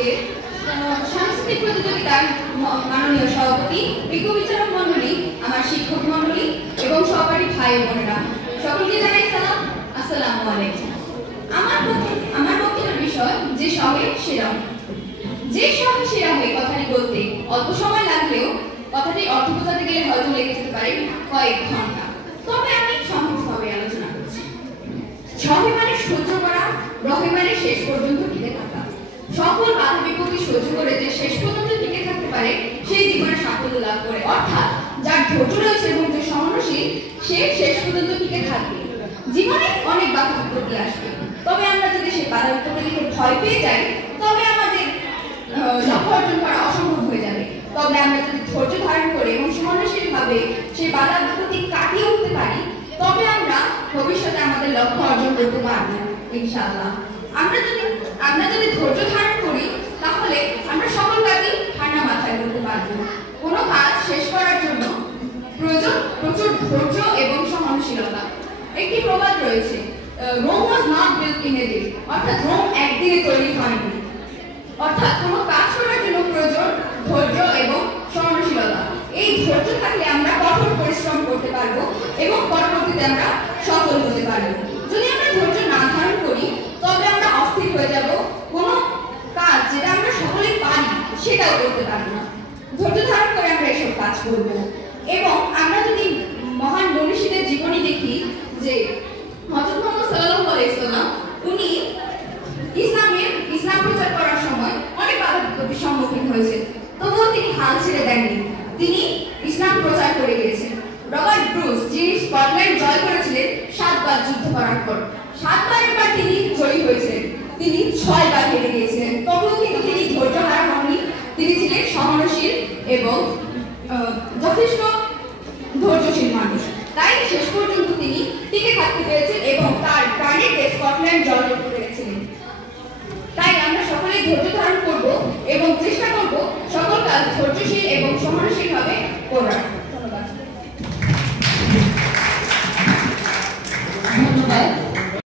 আজকে সাংস্কৃতিক প্রতিযোগিতার মাননীয় সভাপতি, বিজ্ঞ বিচারক মণ্ডলী, আমার শিক্ষক মণ্ডলী এবং সহপাঠী ভাই ও বোনেরা, সকলকে জানাই সালাম, আসসালামু আলাইকুম। আমার বক্তব্যের বিষয় যে শহরে সেরা। যে শহরে সেরা হয়ে কথাটি বলতে অল্প সময় লাগলেও কথাটি অর্থ বোঝাতে গেলে হয়তো লেগে যেতে পারে কয়েক ঘন্টা। তবে আমি সংক্ষিপ্তভাবে আলোচনা করছি। শহরে মানে সহ্য করা, রহে মানে শেষ পর্যন্ত টিকে থাকা। সকল বাধা বিপত্তি সহ্য করে যে শেষ পর্যন্ত টিকে থাকতে পারে সেই জীবনে সাফল্য লাভ করে। অর্থাৎ যার ধৈর্য রয়েছে এবং যে সহনশীল সে শেষ পর্যন্ত টিকে থাকবে। জীবনে অনেক বাধা বিপত্তি আসবে, তবে আমরা যদি সেই বাধা বিপত্তিকে ভয় পেয়ে যাই তবে আমাদের লক্ষ্য অর্জন করা অসম্ভব হয়ে যাবে। তবে আমরা যদি ধৈর্য ধারণ করে এবং সহনশীল ভাবে সেই বাধা বিপত্তি কাটিয়ে উঠতে পারি তবে আমরা ভবিষ্যতে আমাদের লক্ষ্য অর্জন করতে পারবো ইনশাআল্লাহ। আমরা যদি ধৈর্য ধারণ করি তাহলে আমরা সকল কাজই ঠান্ডা মাথায় করতে পারবো। কোনো কাজ শেষ করার জন্য প্রয়োজন প্রচুর ধৈর্য এবং সহনশীলতা। একটি প্রবাদ রয়েছে, Rome was not built in a day, অর্থাৎ রোম একদিনে তৈরি হয়নি। অর্থাৎ কোনো কাজ করার জন্য প্রয়োজন ধৈর্য এবং সহনশীলতা। এই ধৈর্য থাকলে আমরা কঠোর পরিশ্রম করতে পারবো এবং পরবর্তীতে আমরা সফল হতে পারবো। যদি আমরা ধৈর্য না ধারণ করি তবে আমরা অস্থির হয়ে যাব, কোনো কাজ যেটা আমরা সকলেই পারি সেটাও করতে পারবো না। ধৈর্য ধারণ করে আমরা এসব কাজ করবো। এবং আমরা যদি মহান মনীষীদের জীবনী দেখি, যে হযরত মুহাম্মদ সাল্লাল্লাহু আলাইহি ওয়াসাল্লাম উনি ইসলাম প্রচার করার সময় অনেক বাধা বিপত্তির সম্মুখীন হয়েছেন, তবুও তিনি হাল ছেড়ে দেননি, তিনি ইসলাম প্রচার করে গিয়েছেন। রবার্ট ব্রুস, যিনি স্কটল্যান্ড জয় করেছিলেন 7 বার যুদ্ধ করার পর, 7 বারের পর তিনি জয়ী হয়েছিলেন, তিনি 6 বার হেরে গিয়েছিলেন, তবুও কিন্তু তিনি ধৈর্য হারা হননি। তিনি ছিলেন সহনশীল এবং যথেষ্ট ধৈর্যশীল মানুষ। তাই শেষ পর্যন্ত তিনি টিকে থাকতে পেরেছেন এবং তার প্রাণীকে স্কটল্যান্ড জয় করতে